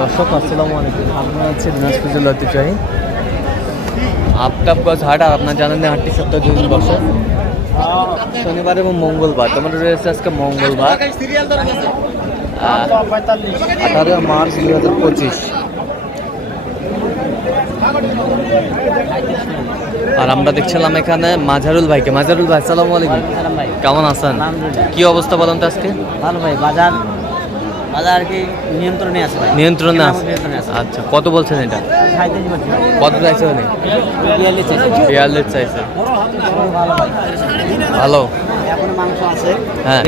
দর্শক আসসালামু আলাইকুম। আপনার হচ্ছে দিনাজপুর জেলা ঐতিহ্যবাহী আফতাবগঞ্জ হাট আর আপনার জানেন না হাটটি সপ্তাহে দুই দিন বসে। শনিবার এবং মঙ্গলবার। তোমার রয়েছে আজকে মঙ্গলবার। আঠারো মার্চ দুই হাজার পঁচিশ। আর আমরা দেখছিলাম এখানে মাঝারুল ভাইকে। মাঝারুল ভাই আসসালামু আলাইকুম। কেমন আছেন? কি অবস্থা বলেন তো আজকে? ভালো ভাই বাজার বাজার আর কি নিয়ন্ত্রণে আছে নিয়ন্ত্রণে আছে? আচ্ছা কত বলছেন এটা? কত চাইছে উনি? বিয়াল্লিশ চাইছে। ভালো। মাংস আছে। হ্যাঁ।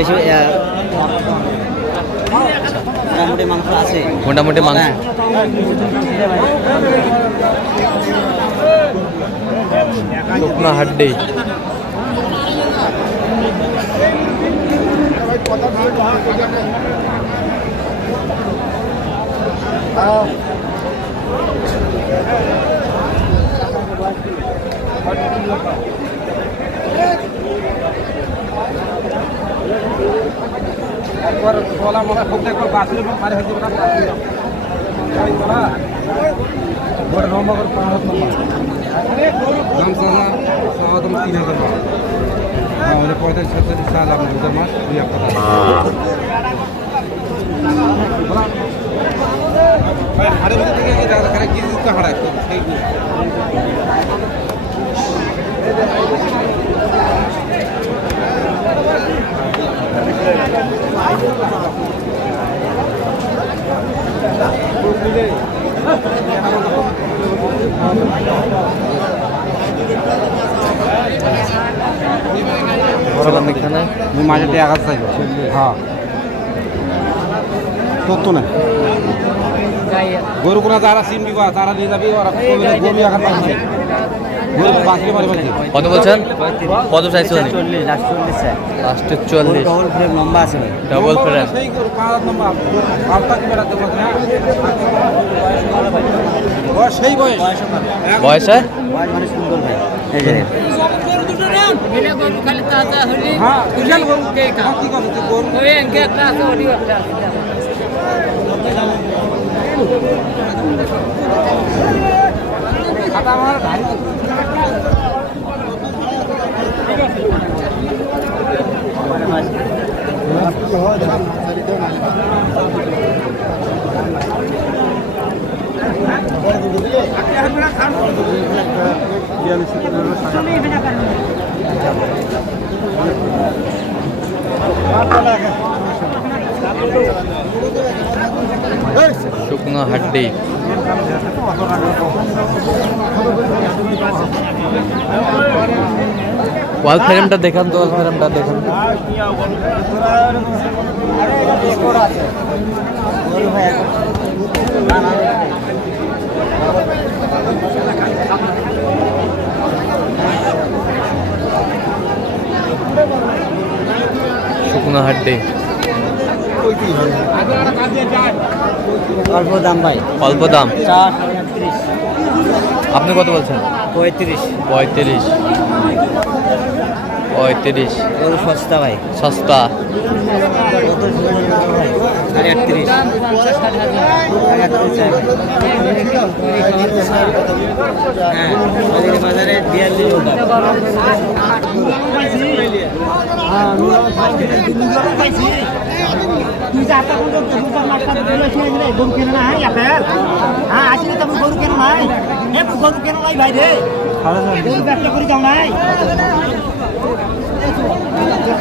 মোটামুটি মাংস আছে। মোটামুটি মাংস। হ্যাঁ। শুকনা হাড্ডি। একবার গলা মলা খুব একবার বাসুর মারে হয়ে যাবে না বড় লম্বা করে পাঁচ দাম সাজা সাওয়া দাম তিন হাজার টাকা আমাদের পঁয়তাল্লিশ সাতচল্লিশ সাল আপনার মাস দুই এক টাকা হাড়ের ভিতর থেকে দেখা যায় কেজি তো হারায় তো সেই ছিলাম এখানে মাঝে টাকা চাইব। হ্যাঁ। সত্য না গরু কোনা যারা চিনবি বা তারা নিয়ে যাবি ওরা কইবে গরু এখন পাচ্ছে কত বলছেন? কত চাইছে লাস্ট চল্লিশ ডবল ফ্রেম লম্বা আছে ভাই। ডবল ফ্রেম সেই গরু পাঁচ নম্বর। পাল্টা কি বেড়াতে বলছে না বয়স সেই বয়স। বয়সে বয়স মানে সুন্দর ভাই। এই যে হ্যাঁ। বিশাল গরু কি কথা তুই গরু খাতা আমার ভারী শুকনো হাড্ডি ওয়াল ফ্রেমটা দেখান তো, ওয়াল ফ্রেমটা দেখান। শুকনো হাড্ডি অল্প দাম ভাই। অল্প দাম। আপনি কত বলছেন? পঁয়ত্রিশ। পঁয়ত্রিশ। পঁয়ত্রিশ। গরু সস্তা ভাই। সস্তা। কত সুন্দর গরু ভাই সাড়ে আটত্রিশ সাড়ে আটত্রিশ চাই ভাই। হ্যাঁ আমাদের বাজারে বিয়াল্লিশ তুই যে আটটা পর্যন্ত দুটো মাঠটা গরু কেন হ্যাঁ আপেল? হ্যাঁ আসলে তো গরু কেন নাই? এ গরু কেন নাই ভাই রে? গরু ব্যবসা করি যাও নাই?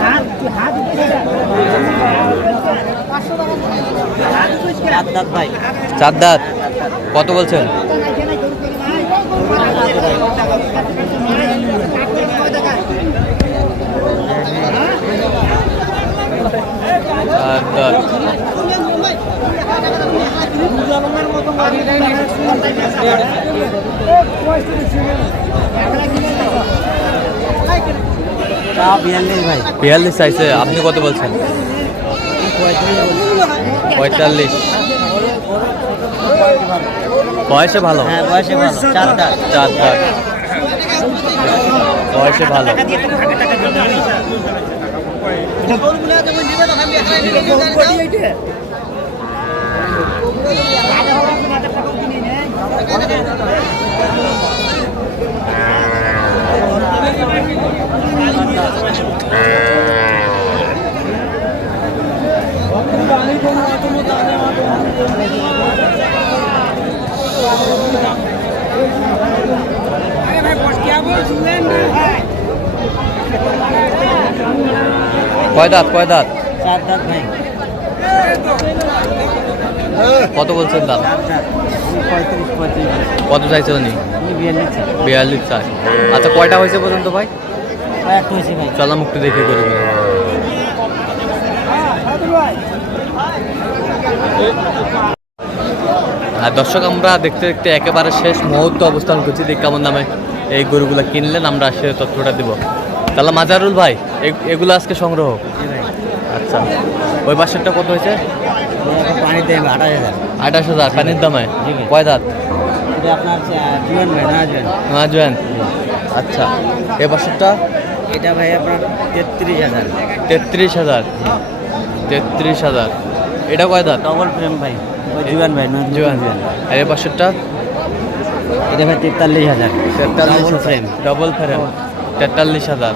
হাত হাত সাত দাঁত ভাই চার দাঁত কত বলছেন চার দাঁত চা বিয়াল্লিশ চাইছে আপনি কত বলছেন? পঁয়তাল্লিশ। বয়সে ভালো? হ্যাঁ বয়সে ভালো। চার দাঁত। চার দাঁত। বয়সে ভালো। কয় দাঁত কয় দাঁত? চার দাঁত ভাই কত বলছেন দাম কত চাইছে উনি? বিয়াল্লিশ চাই আচ্ছা কয়টা হয়েছে পর্যন্ত ভাই? চলাম একটু দেখে করে। আর দর্শক, আমরা দেখতে দেখতে একেবারে শেষ মুহূর্ত অবস্থান করছি। যে কেমন দামে এই গরুগুলো কিনলেন, আমরা সে তথ্যটা দিব। তাহলে মাজারুল ভাই এগুলো আজকে সংগ্রহ আচ্ছা। ওই পাশেরটা কত হয়েছে? পানি দেয় আঠাশ হাজার। আঠাশ হাজার পানির দামে। কয় দাঁত? এটা আপনার জুয়েন জুয়েন? আচ্ছা। এ পাশেরটা এটা ভাই আপনার তেত্রিশ হাজার। তেত্রিশ হাজার। তেত্রিশ হাজার। এটা কয় দাঁত? ডবল ফ্রেম ভাই। জুয়ান ভাই নয় জোয়ান। আর এ পাশেরটা এটা ভাই তেতাল্লিশ হাজার। Double frame. Double frame. তেতাল্লিশ হাজার।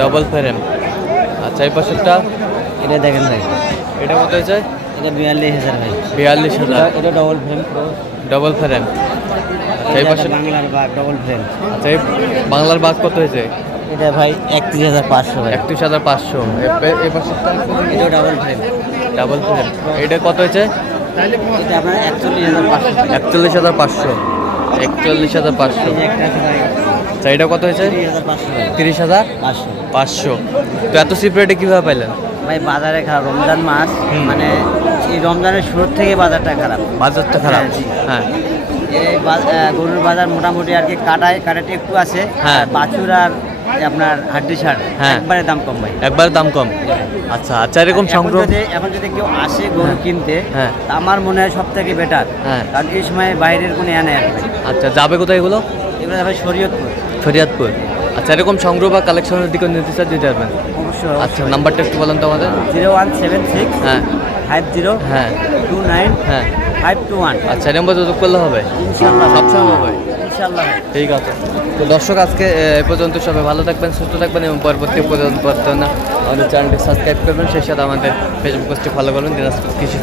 Double frame. আচ্ছা এই পাশেরটা এটা দেখেন ভাই। এটা কত হয়েছে? এটা বিয়াল্লিশ হাজার ভাই। বিয়াল্লিশ হাজার। এটা ডবল ফ্রেম ডবল ফ্রেম এই পাশে বাংলার বাঘ ডবল ফ্রেম আচ্ছা এই বাংলার বাস কত হয়েছে? এটা ভাই একত্রিশ হাজার পাঁচশো ভাই। একত্রিশ হাজার পাঁচশো। এই পাশেরটা এটা ডাবল ফ্রেম ডাবল ফ্রেম এটা কত হয়েছে? এটা আপনার একচল্লিশ হাজার পাঁচশো। একচল্লিশ হাজার পাঁচশো। একচল্লিশ হাজার পাঁচশো। আচ্ছা এটা কত হয়েছে? তিরিশ হাজার পাঁচশো। পাঁচশো। তো এত চিপ রেটে কীভাবে পাইলেন? ভাই বাজারে খারাপ। রমজান মাস মানে এই রমজানের শুরুর থেকে বাজারটা খারাপ। বাজারটা খারাপ। হ্যাঁ, হ্যাঁ। এই গরুর বাজার মোটামুটি আর কি কাটায় কাটাতে একটু আছে। হ্যাঁ। বাছুর আর আপনার হাড্ডি সার হ্যাঁ। একবারে দাম কম ভাই। একবার দাম কম। আচ্ছা আচ্ছা এরকম সংগ্রহ এখন যদি কেউ আসে গরু হ্যাঁ। কিনতে হ্যাঁ। আমার মনে হয় সব থেকে বেটার। কারণ এই সময় বাইরের কোনো এনে আর কি। আচ্ছা যাবে কোথায় এগুলো? এগুলো ভাই শরীয়তপুর। ফরিয়াদপুর আচ্ছা এরকম সংগ্রহ বা কালেকশনের দিকে নিতে চান দিতে পারবেন অবশ্যই আচ্ছা নাম্বারটা একটু বলেন তো আমাদের। জিরো ওয়ান সেভেন সিক্স হ্যাঁ। ফাইভ জিরো হ্যাঁ। টু নাইন হ্যাঁ। Five two one. আচ্ছা নাম্বার যোগ করলে হবে? ইনশাল্লাহ। সবসময় হবে? ইনশাল্লাহ। ঠিক আছে। তো দর্শক আজকে এ পর্যন্ত সবাই ভালো থাকবেন সুস্থ থাকবেন এবং পরবর্তী পর্যন্ত আমাদের চ্যানেলটি সাবস্ক্রাইব করবেন। সেই সাথে আমাদের ফেসবুক পেজটি ফলো করবেন দিনাজপুর কৃষি